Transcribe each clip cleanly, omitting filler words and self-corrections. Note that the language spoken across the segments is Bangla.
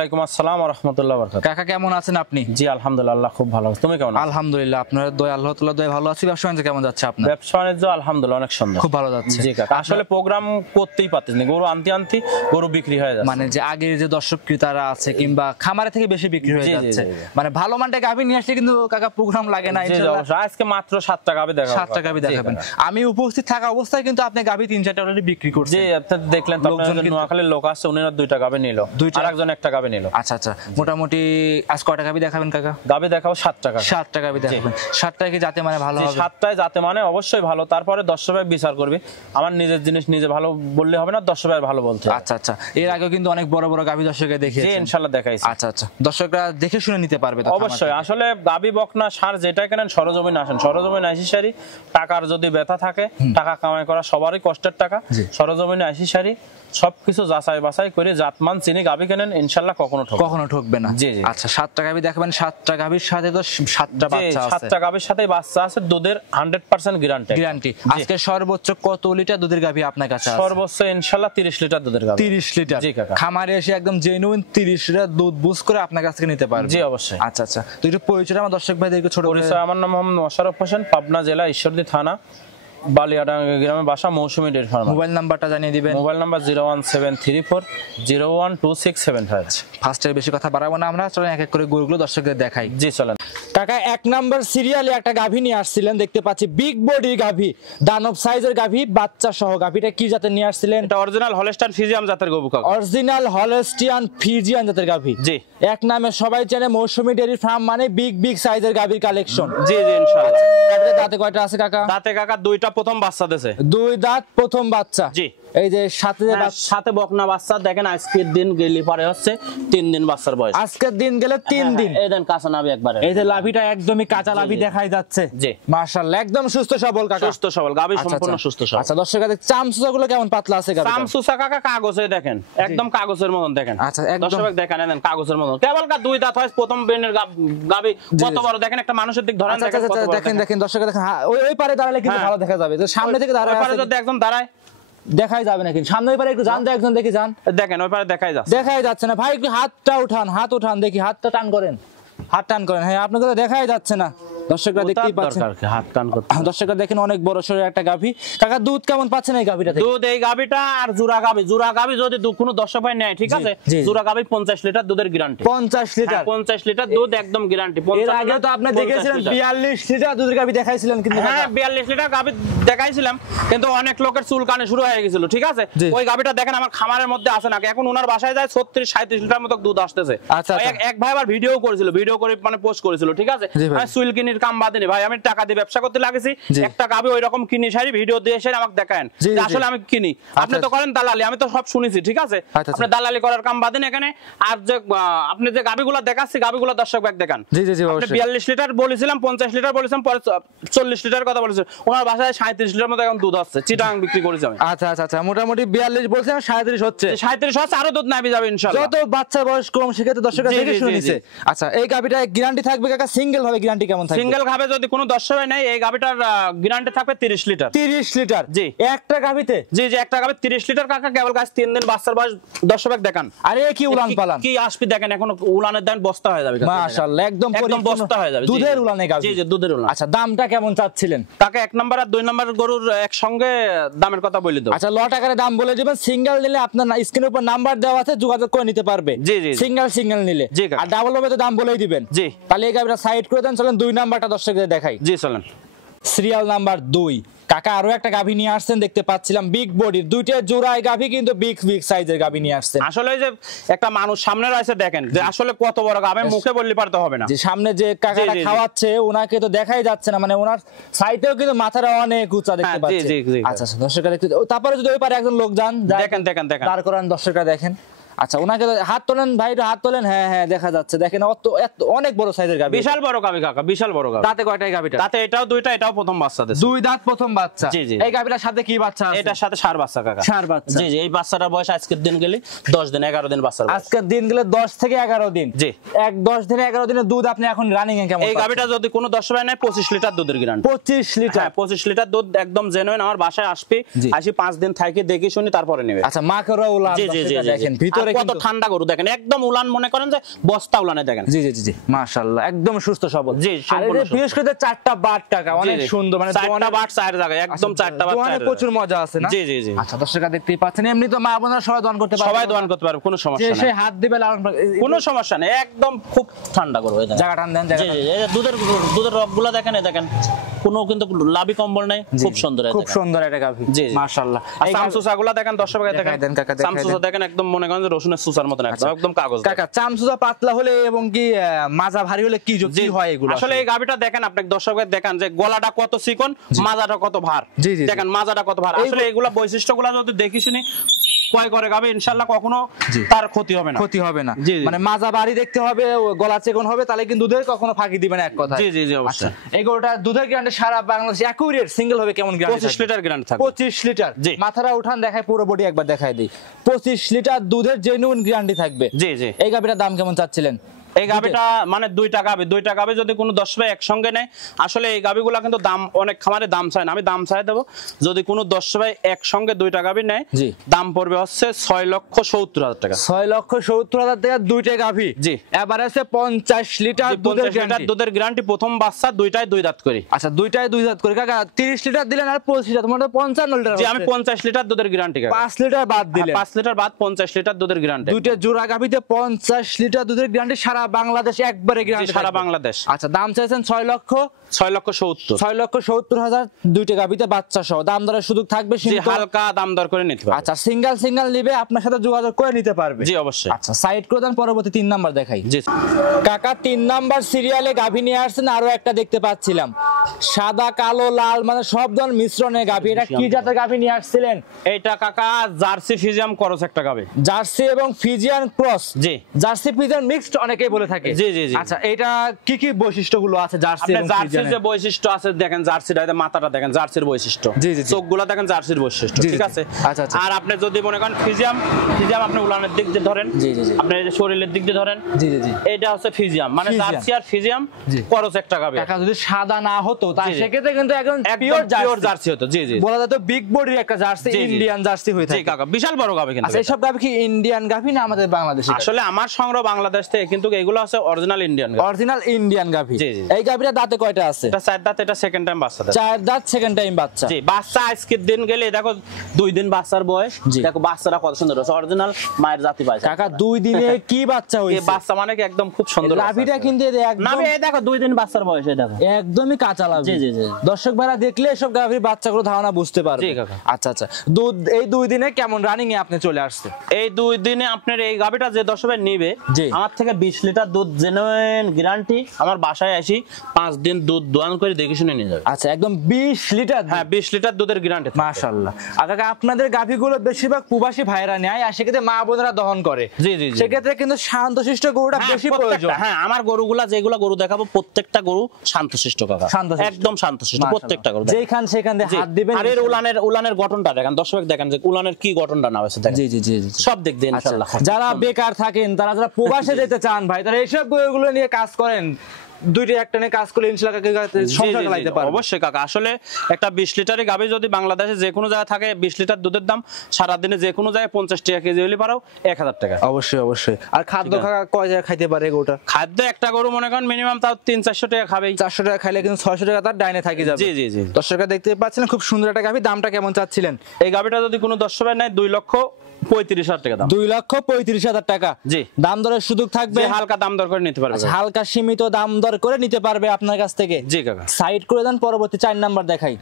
ওয়ালাইকুম আসসালাম ওয়া রাহমাতুল্লাহি ওয়া বারাকাতুহু। কাকা কেমন আছেন আপনি? জি আলহামদুলিল্লাহ খুব ভালো আছি। তুমি কেমন আছো? আলহামদুলিল্লাহ আপনার দয়া আল্লাহ তাআলা দয়া ভালো আছি। ব্যবসা বাণিজ্য কেমন যাচ্ছে আপনার? ব্যবসা বাণিজ্য আলহামদুলিল্লাহ অনেক সুন্দর, খুব ভালো যাচ্ছে। জি কাকা, আসলে প্রোগ্রাম করতেই পারতেছি না, গরু আনতে গরু বিক্রি হয়ে যাচ্ছে। মানে যে আগের যে দর্শক ক্রেতারা আছে কিংবা খামারে থেকে বেশি বিক্রি হয়ে যাচ্ছে, মানে ভালো মানটা গাভী নিয়ে আসলে কিন্তু কাকা প্রোগ্রাম লাগে না। আজকে মাত্র 7টা গাভী দেখাবো, 7টা গাভী দেখাবেন। আমি উপস্থিত থাকা অবস্থায় কিন্তু আপনি গাভী 3-4টা অলরেডি বিক্রি করছেন। জি আপনি দেখলেন তো, আপনাদের নোয়াখালীর লোক আছে, উনিরা 2টা গাভী নিল, আরেকজন একটা গাভী নিল। আচ্ছা আচ্ছা, মোটামুটি আজ কয়টা গাভী দেখাবেন কাকা? গাভী দেখাবো 7টা গাভী। 7টা গাভী দেখাবেন। 7টায় কি জাতে মানে ভালো হবে? 7টায় জাতে মানে অবশ্যই ভালো, তারপরে দর্শক ভাই বিচার করবে। আমার নিজের জিনিস নিজে ভালো বললে হবে না, দর্শক ভাই ভালো বলতে হবে। আচ্ছা আচ্ছা, এর আগে কিন্তু অনেক বড় বড় গাভী দর্শককে দেখিয়েছেন। জি ইনশাআল্লাহ দেখাইছি। আচ্ছা আচ্ছা, দর্শকরা দেখে শুনে নিতে পারবে তো? অবশ্যই। আসলে গাভী বকনা সার যেটা কেনেন সরজমিন আসেন, সরজমিন আইসি সারি, টাকার যদি ব্যথা থাকে, টাকা কামাই করা সবারই কষ্টের টাকা, সরজমিনে আইসি সারি সবকিছু যাচাই বাছাই করে জাতমান চিনি গাভী কেনেন, ইনশাআল্লাহ কখনো ঠকবে না। জি জি। আচ্ছা 7টা গাভী দেখাবেন। 7টা গাভীর সাথে তো 7টা বাচ্চা আছে। 7টা গাভীর সাথে বাচ্চা আছে, দুধের 100% গ্যারান্টি। আজকে সর্বোচ্চ কত লিটার দুধের গাভী আপনার কাছে আছে? সর্বোচ্চ ইনশাআল্লাহ 30 লিটার দুধের গাভী। 30 লিটার? জি কাকা। খামারে এসে একদম জেনুইন 30 লিটার দুধ বুঝ করে আপনার কাছ থেকে নিতে পারবে? জি অবশ্যই। আচ্ছা আচ্ছা, তো একটু পরিচয়টা আমার দর্শক ভাইদেরকে ছোট করে। পরিচয়, আমার নাম মোহাম্মদ মোশাররফ হোসেন, পাবনা জেলা ঈশ্বরদী থানা, বালিয়াডাঙ্গা গ্রামে বাসা, মৌসুমী ডেয়ারি ফার্ম। মোবাইল নাম্বারটা জানিয়ে দিবেন। Mobile number 01734012675। ফার্স্টের বেশি কথা বাড়াবো না, আমরা চলেন এক এক করে গরুগুলো দর্শকদের দেখাই। জি চলেন। কাকা 1 নাম্বার সিরিয়ালে একটা গাভী নিয়ে আসছিলেন, দেখতে পাচ্ছি বিগ বডি গাভী, দানব সাইজের গাভী, বাচ্চা সহ। গাভীটা কি জাতের নিয়ে আসছিলেন? এটা অরিজিনাল হলস্টাইন ফ্রিজিয়ান জাতের গরু কাকা। অরিজিনাল হলস্টিয়ান ফ্রিজিয়ান জাতের গাভী। জি। এক নামে সবাই জানে মৌসুমী ডেয়ারি ফার্ম মানে বিগ সাইজের গাভীর কালেকশন। জি জি ইনশাআল্লাহ। গাভীর দাঁতে কয়টা আছে কাকা? দাঁতে কাকা 2টা প্রথম বাচ্চা দেছে। 2 দাঁত প্রথম বাচ্চা। জি। এই যে সাথে বকনা বাচ্চা দেখেন, আজকের দিন গেলি পরে হচ্ছে 3 দিন বাচ্চার বয়স। আজকের দিন গেলে 3 দিন। এই দেন কাঁচা নাভি একবারে। এই যে লাভিটা একদমই কাঁচা লাভি দেখাই যাচ্ছে। জি মাশাআল্লাহ, একদম সুস্থ সবল কাকা। সুস্থ সবল গাভী, সম্পূর্ণ সুস্থ সবল। আচ্ছা দর্শকদের চামচুসাগুলো কেমন পাতলা আছে গাভী? চামচুসা কাকা কাগজে দেখেন, একদম কাগজের মতন দেখেন। আচ্ছা একদম দর্শক দেখেন, দেন কাগজের মতন। কেবল 2 দাঁত হয়, প্রথম বেনের গাভী কত বড় দেখেন, একটা মানুষের দিক ধরেন দেখেন কত বড়। দেখেন দর্শক দেখেন, ওই পারে দাঁড়ালে কিন্তু ভালো দেখা যাবে। তো সামনে থেকে দাঁড়ায় আছে, যদি একদম দাঁড়ায় দেখাই যাবে না, কিন্তু সামনে ওই পারে একটু জান তো, একজন দেখি জান। দেখেন ওই পারে দেখাই যাচ্ছে না ভাই, একটু হাতটা উঠান, হাত উঠান দেখি, হাতটা টান করেন, হাত টান করেন। হ্যাঁ আপনাকে তো দেখাই যাচ্ছে না, দর্শকরা দেখতেই পাচ্ছেন। হাত টান করতে দর্শকরা দেখেন অনেক বড় সরের একটা গাভী। কাকা দুধ কেমন পাচ্ছেন এই গাভীটা থেকে? দুধ এই গাভীটা আর জোড়া গাভী যদি কোনো দর্শক ভাই নেয়, ঠিক আছে, জোড়া গাভী 50 লিটার দুধের গ্যারান্টি। 50 লিটার? 50 লিটার দুধ একদম গ্যারান্টি। এর আগে তো আপনি দেখেছিলেন 42 লিটার দুধের গাভী দেখাইছিলেন, কিন্তু হ্যাঁ 42 লিটার গাভী দেখাইছিলাম, কিন্তু অনেক লোকের চুলকানি শুরু হয়ে গেছিল, ঠিক আছে। ওই গাভীটা দেখেন আমার খামারের মধ্যে আছে না, এখন ওনার বাসায় যায় 36-37 লিটার মতো দুধ আসতেছে। আচ্ছা এক ভাই আবার ভিডিও করে মানে পোস্ট করেছিল, ঠিক আছে। আমি চুলকিনির কাম বাদিনি ভাই, আমি টাকা দিয়ে ব্যবসা করতে লাগেছি, একটা গাভী ওই রকম কিনি সারি ভিডিও দিয়ে এসে আমাকে দেখান আসলে আমি কিনি। আপনি তো করেন দালালি, আমি তো সব শুনেছি, ঠিক আছে। আপনি দালালি করার কাম বাদেন এখানে। আর যে আপনি যে গাভীগুলো দেখাচ্ছি, গাভীগুলো দর্শক ভাই দেখান। জি জি জি, আপনি 42 লিটার বলেছিলাম, 50 লিটার বলেছিলাম, পরে 40 লিটার কথা বলেছিলেন। ওনার বাসায় 37 লিটার মতো এখন দুধ আসছে, চিটাং বিক্রি করেছি আমি। আচ্ছা আচ্ছা আচ্ছা, মোটামুটি 42 বলছেন, 37 হচ্ছে। 37 হচ্ছে, আরো দুধ নাবি যাবে ইনশাআল্লাহ। যত বাচ্চা বয়স কম সেক্ষেত্রে দর্শকরা দেখে শুনেছে। আচ্ছা এই গাভীটা গ্যারান্টি থাকবে কাকা? সিঙ্গেল ভাবে গ্যারান্টি কেমন থাকবে? সিঙ্গেল ভাবে যদি কোনো দর্শক নাই, এই গাভীটার গ্যারান্টি থাকবে 30 লিটার। 30 লিটার? জি। একটা গাভীতে? জি জি, একটা গাভী 30 লিটার কাকা। কেবল গাছ 3 দিন বাচ্চার বয়স, দর্শক দেখান। আরে কি উলান পালান, কি আসবি দেখেন, এখন উলানের দাম বস্তা হয়ে যাবে। মাশাআল্লাহ, একদম বস্তা হয়ে যাবে, দুধের উলানে গাভী। জি জি, দুধের উলান। আচ্ছা দামটা কেমন চাচ্ছিলেন? তাকে 1 নাম্বার আর 2 নাম্বার গরুর একসঙ্গে দামের কথা বলে দাও। আচ্ছা লট আকারে দাম বলে দিবেন। সিঙ্গেল নিলে আপনার স্ক্রিনের উপর নাম্বার দেওয়া আছে, যোগাযোগ করে নিতে পারবে। জি জি, সিঙ্গেল নিলে। আর ডাবল হবে তো দাম বলেই দিবেন। জি। তাহলে এই গাভীটা সাইড করে দেন, চলেন 2 নাম্বারটা দর্শকদের দেখাই। জি চলেন। সিরিয়াল নাম্বার 2 কাকা আরো একটা গাভী নিয়ে আসছেন, দেখতে পাচ্ছিলাম বিগ বডির, 2টা জোড়ায় গাভী, কিন্তু বিগ সাইজের গাভী নিয়ে আসছেন। আসলে এই যে একটা মানুষ সামনে রয়েছে, দেখেন যে আসলে কত বড় গাভী, মুখে বললে পারতে হবে না। যে সামনে যে কাকাটা খাওয়াচ্ছে ওনাকে তো দেখাই যাচ্ছে না, মানে ওনার সাইডেও কিন্তু মাথাটা অনেক উঁচা দেখতে পাচ্ছেন। আচ্ছা আচ্ছা, দর্শকরা দেখতে, তারপরে যদি ওই পারে একজন লোক যান, দেখেন দাঁড় করান, দর্শকরা দেখেন। আচ্ছা ওনাকে হাত তোলেন ভাই, হাত তোলেন। হ্যাঁ হ্যাঁ, দেখা যাচ্ছে, দেখেন অনেক বড় সাইজের গাভী, বিশাল বড় গাভী কাকা, বিশাল বড় গাভী। তাতে কয়টাই গাভীটা? তাতে এটাও 2টা, এটাও প্রথম বাচ্চা দেছে। 2 দাঁত প্রথম বাচ্চা। জি জি। এই গাভীটার সাথে কি বাচ্চা আছে? এটার সাথে ষাঁড় বাচ্চা কাকা। ষাঁড় বাচ্চা। জি জি, এই বাচ্চাটার বয়স আজকের দিন গেলে 10 দিন 11 দিন বাচ্চার বয়স। আজকের দিন গেলে 10 থেকে 11 দিন। জি। 10 দিনে 11 দিনের দুধ আপনি এখন রানিং এ কেমন? এই গাভীটা যদি কোনো দর্শক নেয় 25 লিটার দুধের গ্যারান্টি। 25 লিটার? হ্যাঁ 25 লিটার দুধ একদম জেনুইন। আমার বাসায় আসবে, আসি 5 দিন থাকি, দেখি শুনি, তারপরে নেবে। আচ্ছা মাখরা উলান দেখেন, ভিতরে কত ঠান্ডা গরু দেখেন, একদম উলান মনে করেন যে বস্তা উলানে দেখেন। জি জি জি মাশাআল্লাহ একদম সুস্থ সবল। জি আর এই বিশেষ করে চারটা বাট কাকা অনেক সুন্দর, মানে চারটা বাট চার জায়গায় একদম চারটা বাট অনেক প্রচুর মজা আছে না? জি জি জি। আচ্ছা দর্শকরা দেখতেই পাচ্ছেন, এমনি তো মা বোনেরা সবাই দোয়ান করতে পারবে, সবাই দোয়ান করতে পারবে, কোনো সমস্যা নাই, সে হাত দিবে লালন কোনো সমস্যা নেই, একদম খুব ঠান্ডা গরু হয়ে যায়। জায়গা টান দেন, জি জি। এই যে দুধের রগগুলো দেখেন, এই দেখেন কোনো কিন্তু লাভি কম্বল নাই, খুব সুন্দর, খুব সুন্দর এটা গাভী। জি মাশাআল্লাহ। আর চামচুসাগুলো দেখেন, দর্শকরা দেখেন, চামচুসা দেখেন একদম মনে করেন যে রসুনের সুসার মতন, একদম কাগজ। কাকা চামচুসা পাতলা হলে এবং কি মাজা ভারী হলে কি হয় এগুলো? আসলে এই গাভীটা দেখেন, আপনি দর্শকদের দেখান যে গলাটা কত চিকন, মাজাটা কত ভার, দেখেন মাজাটা কত ভার। আসলে এগুলা বৈশিষ্ট্যগুলো যদি দেখি শুনি ক্রয় করে গাবে, ইনশাআল্লাহ কখনো তার ক্ষতি হবে না, ক্ষতি হবে না। মানে মাজা ভারী দেখতে হবে, গলা চিকন হবে, তাহলে কিন্তু দুধের কখনো ফাঁকি দিবে না এক কথা। জি জি জি অবশ্যই। এই গরুটা দুধের গ্যারান্টি সারা বাংলাদেশে অ্যাকুরেট সিঙ্গেল হবে কেমন গ্যারান্টি? 25 লিটার গ্যারান্টি থাকবে। 25 লিটার। মাথাটা উঠান দেখায়, পুরো বডি একবার দেখায় দেই। 25 লিটার দুধের জেনুইন গ্যারান্টি থাকবে। জি জি। এই গাভীটার দাম কেমন চাচ্ছিলেন? এই গাভীটা মানে দুইটা গাভী যদি কোনো 10 ভাই একসঙ্গে নেয়, আসলে এই গাভীগুলা কিন্তু দাম অনেক খামারে দাম চায় না, আমি দাম চাই দেবো। যদি কোনো 10 ভাই একসঙ্গে দুইটা গাভী নেয়, দাম পড়বে হচ্ছে 6,70,000 টাকা। 6,70,000 টাকা দুইটা গাভী। জি। এবার আছে 50 লিটার দুধের গ্যারান্টি, প্রথম বাচ্চা দুইটাই দুই দাঁত করে। আচ্ছা দুইটাই দুই দাঁত করে। কাকা 30 লিটার দিলেন আর 25 লিটার, তোমার 55 লিটার। জি আমি 50 লিটার দুধের গ্যারান্টি। 5 লিটার বাদ দিলেন। 5 লিটার বাদ 50 লিটার দুধের গ্যারান্টি। দুইটা জোড়া গাভীতে 50 লিটার দুধের গ্যারান্টি, সারা বাংলাদেশ একবারে গ্যারান্টি, সারা বাংলাদেশ। আচ্ছা দাম চাইছেন 6,70,000 দুইটা গাভীতে বাচ্চা সহ। দাম দরের সুযোগ থাকবে, হালকা দাম দর করে নিতে পারবে। আচ্ছা সিঙ্গেল নিবে আপনার সাথে যোগাযোগ করে নিতে পারবে। জি অবশ্যই। আচ্ছা সাইড করে দেন, পরবর্তী 3 নাম্বার দেখাই। জি কাকা 3 নাম্বার সিরিয়ালে গাভী নিয়ে আসছেন, আরো একটা দেখতে পাচ্ছিলাম সাদা কালো লাল, মানে সব ধরনের মিশ্রণে গাভী। এটা কি জাতের গাভী নিয়ে আসছিলেন? এটা কাকা জার্সি ফিজিয়াম ক্রস একটা গাভী। জার্সি এবং ফিজিয়ান ক্রস। জি জার্সি ফিজিয়ান মিক্সড অনেকেই বলে থাকে। জি জি জি। আচ্ছা এটা কি কি বৈশিষ্ট্যগুলো আছে জার্সি এবং জার্সির যে বৈশিষ্ট্য আছে দেখেন, জার্সির মাথাটা দেখেন, জার্সির বৈশিষ্ট্য। জি জি। চোখগুলো দেখেন, জার্সির বৈশিষ্ট্য, ঠিক আছে। আচ্ছা আচ্ছা। আর আপনি যদি মনে করেন ফিজিয়াম আপনি উলানের দিক দিয়ে ধরেন, জি জি জি, আপনি শরীরের দিক দিয়ে ধরেন, জি জি জি, এটা হচ্ছে ফিজিয়াম, মানে জার্সি আর ফিজিয়াম ক্রস একটা গাভী। কাকা যদি সাদা না হতো তাহলে সেক্ষেত্রে কিন্তু একদম পিওর জার্সি হতো। জি জি। বলা যেত বিগ বডির একটা জার্সি, ইন্ডিয়ান জার্সি হয়ে থাকে। জি কাকা বিশাল বড় গাভী। কিন্তু আচ্ছা এইসব গাভী কি ইন্ডিয়ান গাভী না আমাদের বাংলাদেশি? আসলে আমার সংগ্রহ বাংলাদেশ থেকে, কিন্তু এগুলো আছে অরিজিনাল ইন্ডিয়ান গাভী। অরিজিনাল ইন্ডিয়ান গাভী। এই গাভীটা দাঁতে কয়টা আছে? এটা 4 দাঁত, এটা সেকেন্ড টাইম বাচ্চা দেয়। 4 দাঁত সেকেন্ড টাইম বাচ্চা। জি বাচ্চা আজকের দিন গেলে দেখো 2 দিন বাচ্চার বয়স, দেখো বাচ্চাটা কত সুন্দর আছে, অরিজিনাল মায়ের জাতি পাইছে। কাকা 2 দিনে কি বাচ্চা হইছে? এই বাচ্চা মানে কি একদম খুব সুন্দর লাভিটা কিন্তু একদম না, এই দেখো 2 দিন বাচ্চার বয়স, এই দেখো একদমই কাঁচা লাভি। জি জি জি। দর্শক ভাইরা দেখলে এসব গাভীর বাচ্চাগুলো ধারণা বুঝতে পারবে। জি কাকা। আচ্ছা আচ্ছা। দুধ এই 2 দিনে কেমন রানিং এ আপনি চলে আসছে? এই 2 দিনে আপনার এই গাভীটা যে দর্শক নিবে, আমার থেকে 20 লিটার দুধ জেনুইন গ্যারান্টি, আমার বাসায় আসি 5 দিন দুধ দোয়ান করে দেখে শুনে নিয়ে যাবে। আচ্ছা একদম 20 লিটার? হ্যাঁ 20 লিটার দুধের গ্যারান্টি। মাশাআল্লাহ। কাকা আপনাদের গাভীগুলো বেশিরভাগ প্রবাসী ভাইরা নেয়, আর সেক্ষেত্রে মা বোনেরা দহন করে। জি জি। সেক্ষেত্রে কিন্তু শান্তশিষ্ট গরুটা বেশি প্রয়োজন। হ্যাঁ আমার গরুগুলা যেগুলা গরু দেখাবো প্রত্যেকটা গরু শান্তশিষ্ট কাকা, একদম শান্তশিষ্ট প্রত্যেকটা গরু। যেখান সেখান দিয়ে হাত দিবেন। আর এর উলানের গঠনটা দেখেন, দর্শক দেখেন যে উলানের কি গঠনটা না হয়েছে দেখেন। জি জি জি। সব দিক দিয়ে ইনশাআল্লাহ। যারা বেকার থাকেন, যারা প্রবাসে যেতে চান ভাই, তারা এইসব গরুগুলো নিয়ে কাজ করেন, দুইটা একটা নিয়ে কাজ করলে ইনশাআল্লাহ সংসার চালাতে পারবে। অবশ্যই কাকা। আসলে একটা 20 লিটারের গাভী যদি বাংলাদেশে যে কোনো জায়গায় থাকে, 20 লিটার দুধের দাম সারা দিনে যে কোনো জায়গায় 50 টাকা কেজি হলে পারো 1000 টাকা। অবশ্যই অবশ্যই। আর খাদ্য কয় জায়গায় খাইতে পারে গরুটা? খাদ্য একটা গরু মনে করেন মিনিমাম তাও 300-400 টাকা খাবেই। 400 টাকা খাইলে কিন্তু 600 টাকা তার ডাইনে থাকি যাবে। জি জি জি। দর্শকরা দেখতে পাচ্ছেন খুব সুন্দর একটা গাভী। দামটা কেমন চাচ্ছিলেন? এই গাভীটা যদি কোনো দর্শক নেয় 2,35,000 টাকা দাম। 2,35,000 টাকা। জি। দাম দরের সুযোগ থাকবে, হালকা দাম দর করে নিতে পারবে। হালকা সীমিত দাম দর করে নিতে পারবে আপনার কাছ থেকে। জি কাকা। সাইড করে দেন, পরবর্তী 4 নাম্বার দেখাই।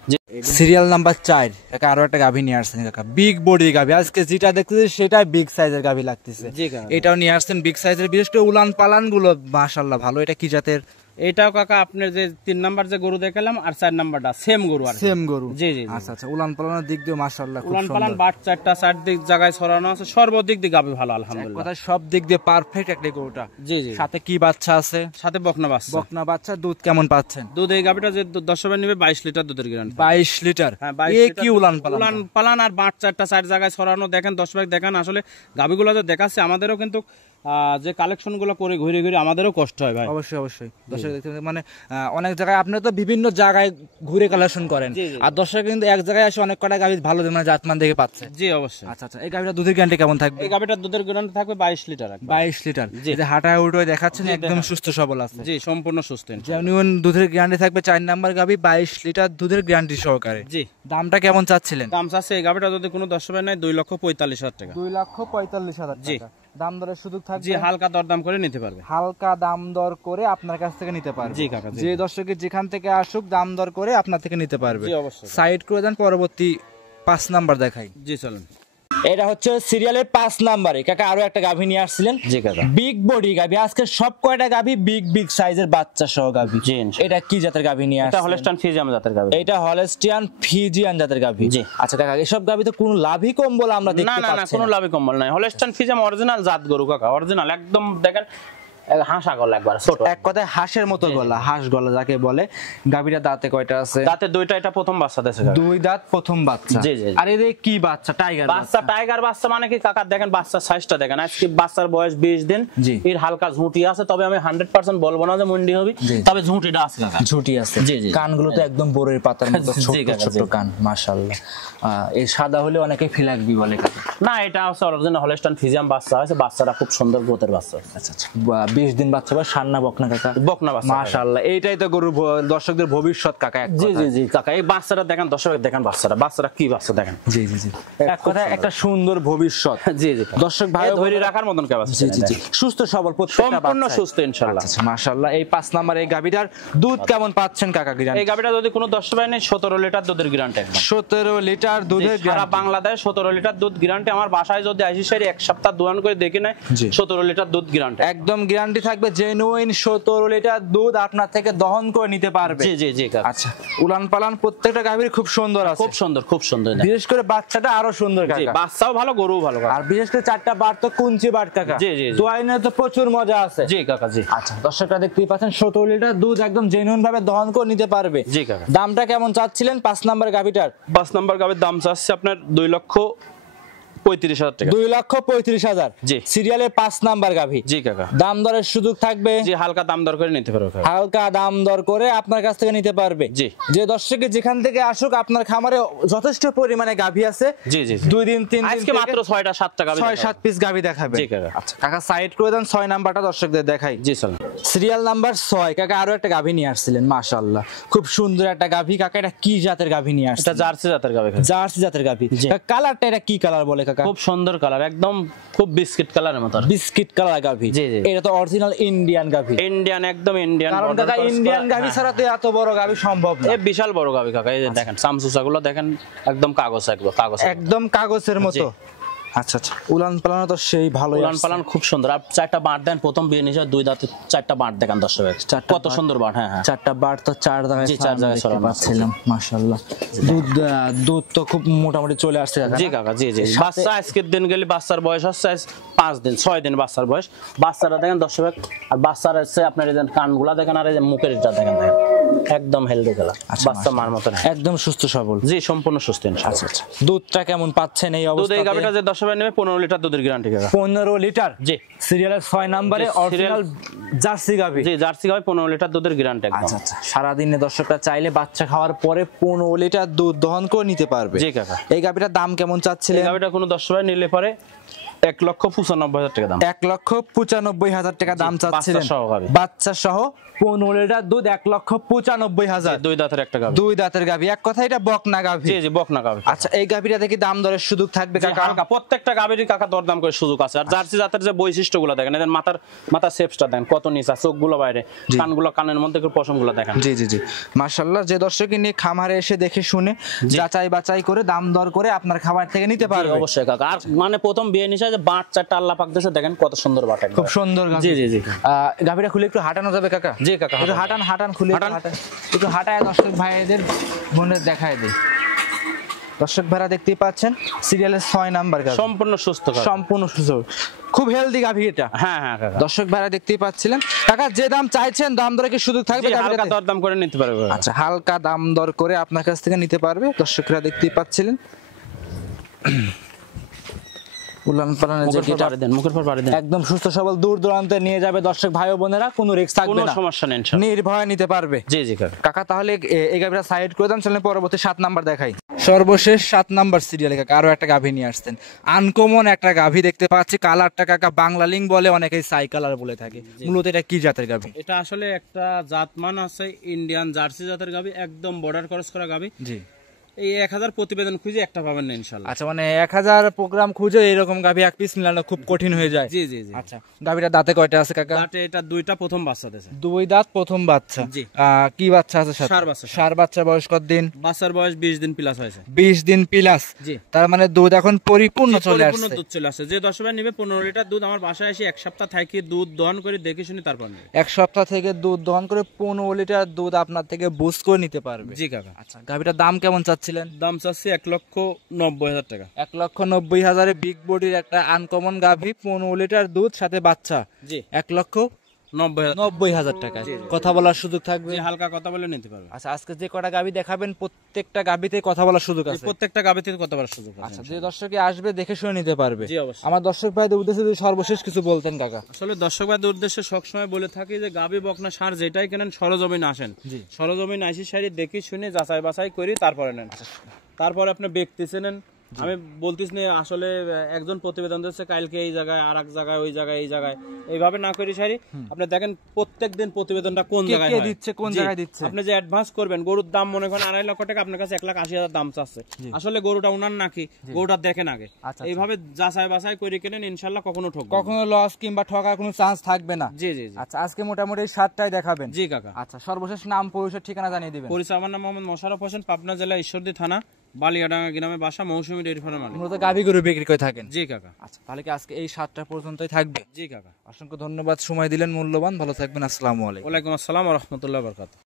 সিরিয়াল নাম্বার 4 কাকা আরো একটা গাভী নিয়ে আসছেন কাকা, বিগ বডি গাভী। আজকে যেটা দেখতেছি সেটাই বিগ সাইজের গাভী লাগতেছে। জি কাকা। এটাও নিয়ে আসছেন বিগ সাইজের, বিশেষ করে উলান পালান গুলো মাশাআল্লাহ ভালো। এটা কি জাতের? এটাও কাকা আপনার যে 3 নাম্বার যে গরু দেখালাম আর 4 নাম্বারটা সেম গরু। আর সেম গরু। জি জি। আচ্ছা আচ্ছা। উলান পালানের দিক দিয়ে মাশাআল্লাহ খুব সুন্দর। উলান পালান বাট 4টা 4 দিক জায়গায় ছড়ানো আছে, সর্বদিক দিয়ে গাভী ভালো আলহামদুলিল্লাহ। কথা সব দিক দিয়ে পারফেক্ট একটা গরুটা। জি জি। সাথে কি বাচ্চা আছে? সাথে বকনা বাচ্চা। বকনা বাচ্চা। দুধ কেমন পাচ্ছেন? দুধ এই গাভীটা যে 10 বার নেবে 22 লিটার দুধের গ্যারান্টি। 22 লিটার? হ্যাঁ 22 লিটার। কি উলান পালান? উলান পালান আর বাট 4টা 4 জায়গায় ছড়ানো দেখেন, 10 ভাগ দেখেন। আসলে গাভীগুলো যে দেখাচ্ছে আমাদেরও কিন্তু যে কালেকশন গুলো করে ঘুরে ঘুরে আমাদেরও কষ্ট হয় ভাই। অবশ্যই অবশ্যই দর্শক দেখতে মানে অনেক জায়গায় আপনি তো বিভিন্ন জায়গায় ঘুরে কালেকশন করেন, আর দর্শক কিন্তু এক জায়গায় এসে অনেক কটা গাভী ভালো মানে জাতমান দেখে পাচ্ছে। জি অবশ্যই। আচ্ছা আচ্ছা, এই গাভীটা দুধের গ্যারান্টি কেমন থাকবে? এই গাভীটার দুধের গ্যারান্টি থাকবে 22 লিটার। 22 লিটার। যে হাঁটায় উঠোয় দেখাচ্ছেন একদম সুস্থ সবল আছে। জি সম্পূর্ণ সুস্থ। জেনুইন দুধের গ্যারান্টি থাকবে 4 নাম্বার গাভী 22 লিটার দুধের গ্যারান্টি সহকারে। জি। দামটা কেমন চাচ্ছিলেন? দাম চাচ্ছে এই গাভীটা যদি কোনো দর্শক ভাই নাই 2,45,000 টাকা। 2,45,000 টাকা। দাম দরের সুযোগ থাকবে? জি হালকা দরদাম করে নিতে পারবে। হালকা দাম দর করে আপনার কাছ থেকে নিতে পারবে। জি কাকা। যে দর্শকের যেখান থেকে আসুক দাম দর করে আপনার থেকে নিতে পারবে। জি অবশ্যই। সাইড করে দেন, পরবর্তী 5 নাম্বার দেখাই। জি চলুন। এটা হচ্ছে সিরিয়ালের 5 নাম্বারে কাকা আরো একটা গাভী নিয়ে আসছিলেন। জি কাকা। বিগ বডি গাভী, আজকে সব কয়টা গাভী বিগ বিগ সাইজের বাচ্চা সহ গাভী। জি। এটা কি জাতের গাভী নিয়ে আসছেন? এটা হলস্টাইন ফ্রিজিয়ান জাতের গাভী। এটা হলস্টিয়ান ফ্রিজিয়ান জাতের গাভী। জি। আচ্ছা কাকা, এসব গাভী তো কোনো লাভই কম্বল আমরা দেখতে পাচ্ছি না। না কোনো লাভই কম্বল নাই। হলস্টাইন ফ্রিজিয়ান অরিজিনাল জাত গরু কাকা, অরিজিনাল একদম দেখেন হাঁসা গলা একবার ছোট, এক কথায় হাঁসের মতো গলা, হাঁস গলা যাকে বলে। গাভীটা দাঁতে কয়টা আছে? দাঁতে দুইটা, এটা প্রথম বাচ্চা দেশে। 2 দাঁত প্রথম বাচ্চা। জি জি। আর এই কি বাচ্চা? টাইগার বাচ্চা। টাইগার বাচ্চা মানে কি কাকা দেখেন বাচ্চার সাইজটা দেখেন। আজকে বাচ্চার বয়স 20 দিন। এর হালকা ঝুঁটি আছে, তবে আমি 100% বলবো না যে মুন্ডি হবে, তবে ঝুঁটিটা আছে কাকা। ঝুঁটি আছে। জি জি। কানগুলো তো একদম বড়ের পাতার মতো ছোট ছোট কান, মাশাআল্লাহ। এই সাদা হলে অনেকে ফিলাকবি বলে কাকা। না এটা হচ্ছে অরিজিনাল হলস্টাইন ফ্রিজিয়ান বাচ্চা আছে। বাচ্চাটা খুব সুন্দর গ্রোথের বাচ্চা। আচ্ছা আচ্ছা। 20 দিন বাচ্চা বা সান্না বকনা কাকা? বকনা বাচ্চা। মাশাআল্লাহ, এইটাই তো গরুর দর্শকদের ভবিষ্যৎ কাকা। জি জি জি কাকা, এই বাচ্চাটা দেখেন দর্শক দেখেন, বাচ্চাটা কি বাচ্চা দেখেন। জি জি জি, এক কথা একটা সুন্দর ভবিষ্যৎ। জি জি দর্শক ভাই ধরে রাখার মতন ক্যাপাসিটি। জি জি জি, সুস্থ সবল প্রত্যেকটা বাচ্চা সম্পূর্ণ সুস্থ ইনশাআল্লাহ। আচ্ছা মাশাআল্লাহ। এই 5 নাম্বার এই গাভীটার দুধ কেমন পাচ্ছেন কাকা? এই গাভীটা যদি কোনো দর্শক ভাই নেই 17 লিটার দুধের গ্যারান্টি একদম। 17 লিটার দুধের সারা বাংলাদেশ 17 লিটার দুধ গ্যারান্টি। আমার বাসায় যদি আসি সারি এক সপ্তাহ দোয়ান করে দেখি না 17 লিটার দুধ গ্যারান্টি একদম গ্যারান্টি থাকবে। জেনুইন 17 লিটার দুধ আপনার থেকে দহন করে নিতে পারবে। জি জি জি কাকা। আচ্ছা, উলান পালান প্রত্যেকটা গাভীর খুব সুন্দর আছে। খুব সুন্দর খুব সুন্দর। বিশেষ করে বাচ্চাটা আরো সুন্দর কাকা। জি বাচ্চাও ভালো, গরুও ভালো কাকা। আর বিশেষ করে 4টা বার তো কুঞ্চি বার কাকা। জি জি। দোয়াইনে তো প্রচুর মজা আছে। জি কাকা জি। আচ্ছা দর্শকরা দেখতেই পাচ্ছেন 17 লিটার দুধ একদম জেনুইন ভাবে দহন করে নিতে পারবে। জি কাকা। দামটা কেমন চাচ্ছিলেন 5 নাম্বার গাভীটার? 5 নাম্বার গাভীর দাম চাচ্ছে আপনার 2,35,000 টাকা। 2,35,000। জি। সিরিয়ালে 5 নাম্বার গাভী। জি কাকা। দাম দরের সুযোগ থাকবে? জি হালকা দাম দর করে নিতে পারবে। হালকা দাম দর করে আপনার কাছ থেকে নিতে পারবে। জি। যে দর্শকে যেখান থেকে আসুক আপনার খামারে যথেষ্ট পরিমাণে গাভী আছে। জি জি। 2 দিন 3 দিন আজকে মাত্র 6টা 7টা গাভী 6-7 পিস গাভী দেখাবে। জি কাকা। আচ্ছা কাকা সাইড করে দেন, 6 নাম্বারটা দর্শকদের দেখাই। জি চল। সিরিয়াল নাম্বার 6 কাকা আরো একটা গাভী নিয়ে আসছিলেন। মাশাআল্লাহ খুব সুন্দর একটা গাভী কাকা। এটা কি জাতের গাভী নিয়ে আসছেন? এটা জার্সি জাতের গাভী। জার্সি জাতের গাভী। কালারটা এটা কি কালার বলে কাকা? খুব সুন্দর কালার, একদম খুব বিস্কিট কালারের মতো। বিস্কিট কালার গাভী। জি জি। এটা তো অরিজিনাল ইন্ডিয়ান গাভী। ইন্ডিয়ান, একদম ইন্ডিয়ান। কারণ কাকা ইন্ডিয়ান গাভী ছাড়া তো এত বড় গাভী সম্ভব না। এই বিশাল বড় গাভী কাকা। এই যে দেখেন সামসুসাগুলো দেখেন, একদম কাগজ, একদম কাগজের মতো। আচ্ছা আচ্ছা, উলান পালানো তো সেই ভালো। উলান পালান খুব সুন্দর। আর 4টা বাট দেন, প্রথম বিয়ে নিছে 2 দাঁতে 4টা বাট দেখেন দর্শক, কত সুন্দর বাট। হ্যাঁ হ্যাঁ 4টা বাট তো 4 জায়গায়। জি 4 জায়গায় দেখতে পাচ্ছিলাম। মাশাআল্লাহ দুধ তো খুব মোটামুটি চলে আসছে কাকা। জি কাকা জি জি। বাচ্চা আজকের দিন গেলে বাচ্চার বয়স হচ্ছে 5 দিন 6 দিন বাচ্চার বয়স। বাচ্চাটা দেখেন দর্শক, আর বাচ্চার হচ্ছে আপনার এই কানগুলা দেখেন, আর এই যে মুখের এটা দেখেন, একদম হেলদি কালার। বাচ্চা মার মত না, একদম সুস্থ সবল। জি সম্পূর্ণ সুস্থ ইনশাআল্লাহ। আচ্ছা আচ্ছা, দুধটা কেমন পাচ্ছেন এই অবস্থাতে? দুধ এই গাভীটা যে 10 নেবে 15 লিটার দুধের গ্যারান্টি কাকা। 15 লিটার। জি। সিরিয়ালের 6 নম্বরে অরিজিনাল জার্সি গাভী। জি জার্সি গাভী 15 লিটার দুধের গ্যারান্টি একদম। আচ্ছা আচ্ছা, সারা দিনে দর্শকরা চাইলে বাচ্চা খাওয়ার পরে 15 লিটার দুধ দহন করে নিতে পারবে। জি কাকা। এই গাভীটার দাম কেমন চাচ্ছিলেন? এই গাভীটা কোনো 10 নিলে পরে 1,95,000 টাকা দাম। 1,95,000 টাকা দাম চাচ্ছিলেন বাচ্চা সহ 15 লিটার দুধ। 1,95,000। 2 দাঁতের একটা গাভী। 2 দাঁতের গাভী। এক কথা এটা বকনা গাভী। জি জি বকনা গাভী। আচ্ছা এই গাভীটা দেখি দাম দরের সুযোগ থাকবে কাকা? কাকা প্রত্যেকটা গাভীরই কাকা দরদাম করে সুযোগ আছে। আর জার্সি জাতের যে বৈশিষ্ট্যগুলো দেখেন, এদের মাথার শেপটা দেখেন কত নিচা, চোখগুলো বাইরে, কানগুলো কানের মধ্যে পশমগুলো দেখেন। জি জি জি মাশাআল্লাহ। যে দর্শক নিয়ে খামারে এসে দেখে শুনে যাচাই বাছাই করে দাম দর করে আপনার খামার থেকে নিতে পারবে। অবশ্যই কাকা। আর মানে প্রথম বিয়ে নিছে যে বাট 4টা আল্লাহ পাক দিয়েছে, দেখেন কত সুন্দর বাট, খুব সুন্দর গাভী। জি জি জি। গাভীটা খুলে একটু হাঁটানো যাবে কাকা? জি কাকা একটু হাঁটান খুলে একটু হাঁটায় দর্শক ভাইদের মনে দেখায় দেয়। দর্শক ভাইরা দেখতেই পাচ্ছেন সিরিয়ালের 6 নাম্বার গাভী। সম্পূর্ণ সুস্থ কাকা। সম্পূর্ণ সুস্থ, খুব হেলদি গাভী এটা। হ্যাঁ হ্যাঁ কাকা। দর্শক ভাইরা দেখতেই পাচ্ছিলেন কাকা যে দাম চাইছেন দাম দরে কি সুযোগ থাকবে? হালকা দরদাম করে নিতে পারবে। আচ্ছা হালকা দাম দর করে আপনার কাছ থেকে নিতে পারবে। দর্শকরা দেখতেই পাচ্ছিলেন উলান পালান মুখের পর পাড়ি দেন একদম সুস্থ সবল দূর দূরান্তে নিয়ে যাবে দর্শক ভাই ও বোনেরা, কোনো রিস্ক থাকবে না, কোনো সমস্যা নেই ইনশাআল্লাহ, নির্ভয়ে নিতে পারবে। জি জি কাকা তাহলে এই গাভিটা সাইড করে দেন, চলেন পরবর্তী 7 নাম্বার দেখাই। সর্বশেষ 7 নাম্বার সিরিয়ালে কাকা আরো একটা গাভী নিয়ে আসছেন, আনকমন একটা গাভী দেখতে পাচ্ছি, কালারটা কাকা বাংলা লিং বলে, অনেকেই সাই কালার বলে থাকে, মূলত এটা কি জাতের গাভী? এটা আসলে একটা জাতমান আছে ইন্ডিয়ান জার্সি জাতের গাভী, একদম বর্ডার ক্রস করা গাভী। জি, এই 1000 প্রতিবেদন খুঁজে একটা পাবেন না ইনশাআল্লাহ। আচ্ছা, মানে 1000 প্রোগ্রাম খুঁজে এরকম গাভী এক পিস মিলানো খুব কঠিন হয়ে যায়। জি জি জি। আচ্ছা, গাভীটা দাঁতে কয়টা আছে কাকা? দাঁতে এটা দুইটা প্রথম বাচ্চা দিয়েছে। 2 দাঁত প্রথম বাচ্চা। জি। কি বাচ্চা আছে সাথে? ষাঁড় বাচ্চা। ষাঁড় বাচ্চা বয়স কত দিন? বাচ্চার বয়স 20 দিন প্লাস হয়েছে। 20 দিন প্লাস। জি। তার মানে দুধ এখন পরিপূর্ণ চলে আসছে। পরিপূর্ণ দুধ চলে আসছে। যে 10 ভাই নেবে 15 লিটার দুধ আমার বাসায় এসে 1 সপ্তাহ থাকি দুধ দহন করে দেখে শুনি তারপর নেবে। 1 সপ্তাহ থেকে দুধ দহন করে 15 লিটার দুধ আপনার থেকে বুস করে নিতে পারবে। জি কাকা। আচ্ছা, গাভীটার দাম কেমন চাচ্ছিলেন? দাম চাচ্ছি 1,90,000 টাকা। 1,90,000 বিগ বডির একটা আনকমন গাভী, 15 লিটার দুধ সাথে বাচ্চা। জি। 1,90,000 টাকা। কথা বলার সুযোগ থাকবে? জি, হালকা কথা বলে নিতে পারবে। আচ্ছা, আজকে যে কটা গাভী দেখাবেন প্রত্যেকটা গাভীতে কথা বলার সুযোগ আছে? প্রত্যেকটা গাভী থেকে কথা বলার সুযোগ আছে। আচ্ছা, যে দর্শকই আসবে দেখে শুনে নিতে পারবে। জি অবশ্যই। আমার দর্শক ভাইদের উদ্দেশ্যে যদি সর্বশেষ কিছু বলতেন কাকা। আসলে দর্শক ভাইদের উদ্দেশ্যে সবসময় বলে থাকি যে গাভী বকনা ষাঁড় যেটাই কেনেন সরজমিনে আসেন। জি। সরজমিনে আসি সারি দেখি শুনে যাচাই বাছাই করি তারপরে নেন। তারপরে আপনি ব্যক্তি চেনেন। আমি বলতিস না আসলে একজন প্রতিবেদন দিচ্ছে কালকে এই জায়গায় আর এক জায়গায় ওই জায়গায় এই জায়গায়, এইভাবে না করি সারি আপনি দেখেন প্রত্যেকদিন প্রতিবেদনটা কোন জায়গায় দিচ্ছে, কোন জায়গায় দিচ্ছে। আপনি যে অ্যাডভান্স করবেন গরুর দাম মনে করেন 2.5 লক্ষ টাকা, আপনার কাছে 1,80,000 দাম চাচ্ছে, আসলে গরুটা উনার নাকি গরুটা দেখেন আগে। এইভাবে যাচাই বাছাই করে কেনেন ইনশাআল্লাহ কখনো ঠকবেন না, কখনো লস কিংবা ঠকার কোনো চান্স থাকবে না। জি জি জি। আচ্ছা, আজকে মোটামুটি এই 7টাই দেখাবেন? জি কাকা। আচ্ছা, সর্বশেষ নাম পরিচয় ঠিকানা জানিয়ে দিবেন। পরিচয় আমার নাম মোহাম্মদ মোশাররফ হোসেন, পাবনা জেলা ঈশ্বরদী থানা বালিয়াডাঙ্গা গ্রামে বাসা, মৌসুমী ডেইরি ফার্মের মালিক। মূলত গাভী গরু বিক্রি করে থাকেন? জি কাকা। আচ্ছা, তাহলে কি আজকে এই 7টা পর্যন্তই থাকবে? জি কাকা। অসংখ্য ধন্যবাদ, সময় দিলেন মূল্যবান, ভালো থাকবেন, আসসালামু আলাইকুম। ওয়ালাইকুম আসসালাম ওয়া রাহমাতুল্লাহি ওয়া বারাকাতুহু।